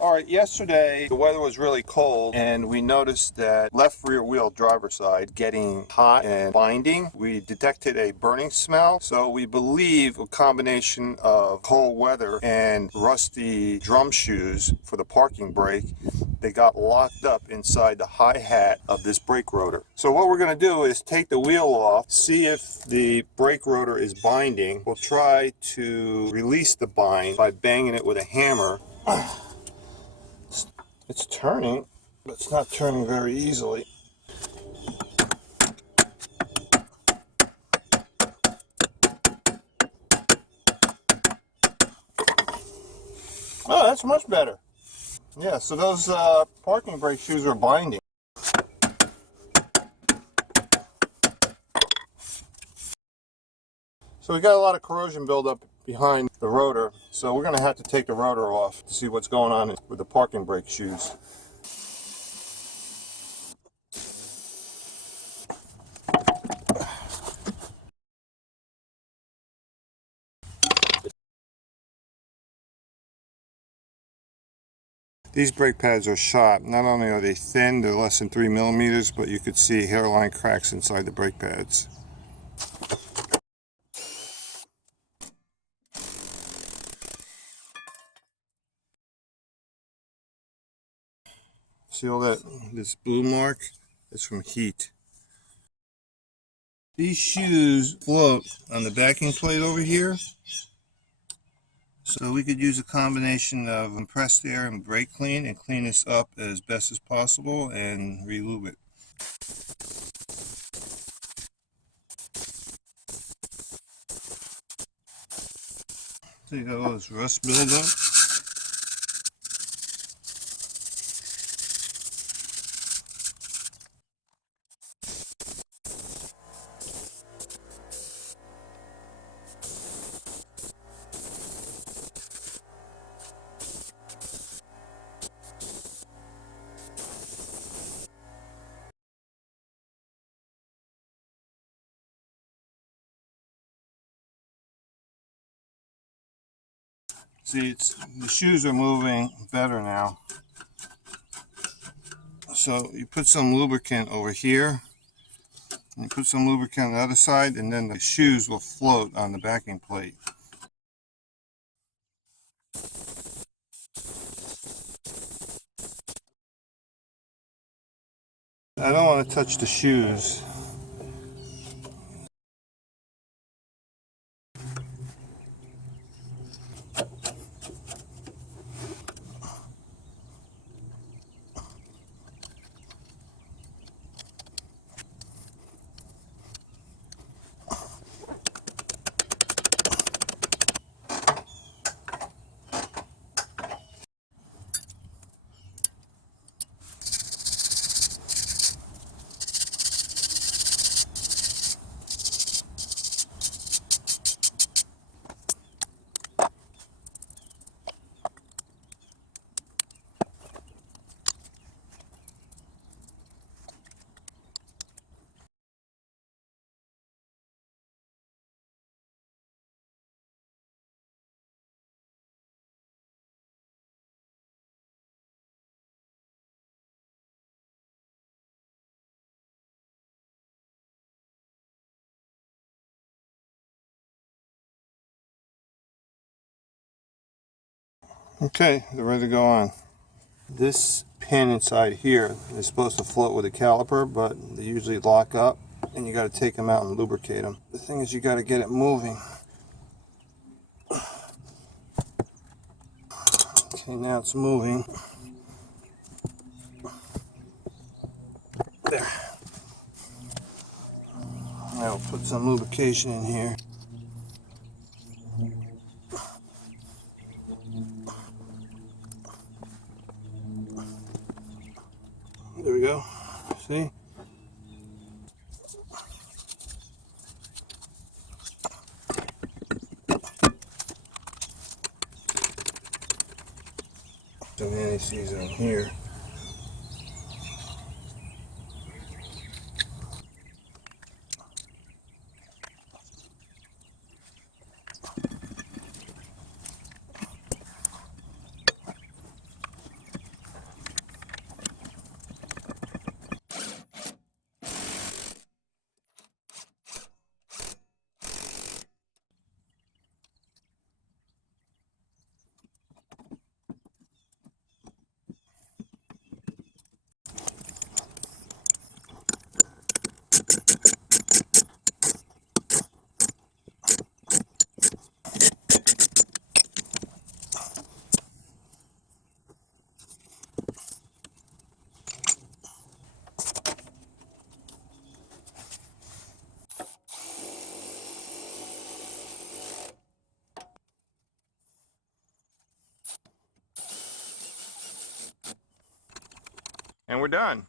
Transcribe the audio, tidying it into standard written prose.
All right, yesterday the weather was really cold and we noticed that left rear wheel driver's side getting hot and binding. We detected a burning smell, so we believe a combination of cold weather and rusty drum shoes for the parking brake. They got locked up inside the hi-hat of this brake rotor. So what we're going to do is take the wheel off, see if the brake rotor is binding. We'll try to release the bind by banging it with a hammer. It's turning, but it's not turning very easily. Oh, that's much better. Yeah, so those parking brake shoes are binding. So we got a lot of corrosion buildup behind the rotor, so we're going to have to take the rotor off to see what's going on with the parking brake shoes. These brake pads are shot. Not only are they thin, they're less than 3 millimeters, but you could see hairline cracks inside the brake pads. See all that, this blue mark? It's from heat. These shoes float on the backing plate over here. So we could use a combination of compressed air and brake clean and clean this up as best as possible and re-lube it. So you got all this rust buildup. See, the shoes are moving better now. So you put some lubricant over here, and you put some lubricant on the other side, and then the shoes will float on the backing plate. I don't want to touch the shoes. Okay, they're ready to go on. This pin inside here is supposed to float with a caliper, but they usually lock up and you got to take them out and lubricate them. The thing is, you got to get it moving. Okay, now it's moving. There. Now we'll put some lubrication in here. There we go. See? Some anti-seize in here. and we're done.